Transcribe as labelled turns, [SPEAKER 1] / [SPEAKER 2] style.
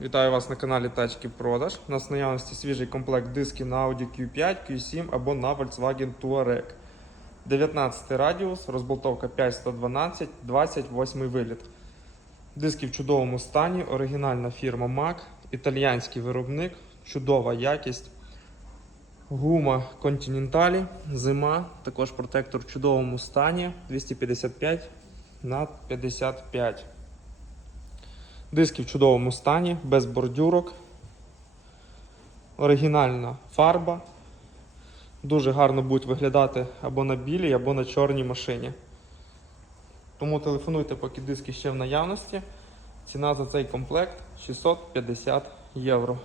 [SPEAKER 1] Вітаю вас на каналі Тачки Продаж. У нас в наявності свіжий комплект дисків на Audi Q5, Q7 або на Volkswagen Touareg. 19 радіус, розболтовка 5112, 28 виліт. Диски в чудовому стані, оригінальна фірма MAC, італіянський виробник, чудова якість. Гума Continental, зима, також протектор в чудовому стані 255 на 55. Диски в чудовому стані, без бордюрок. Оригінальна фарба. Дуже гарно будуть виглядати або на білій, або на чорній машині. Тому телефонуйте, поки диски ще в наявності. Ціна за цей комплект 650 євро.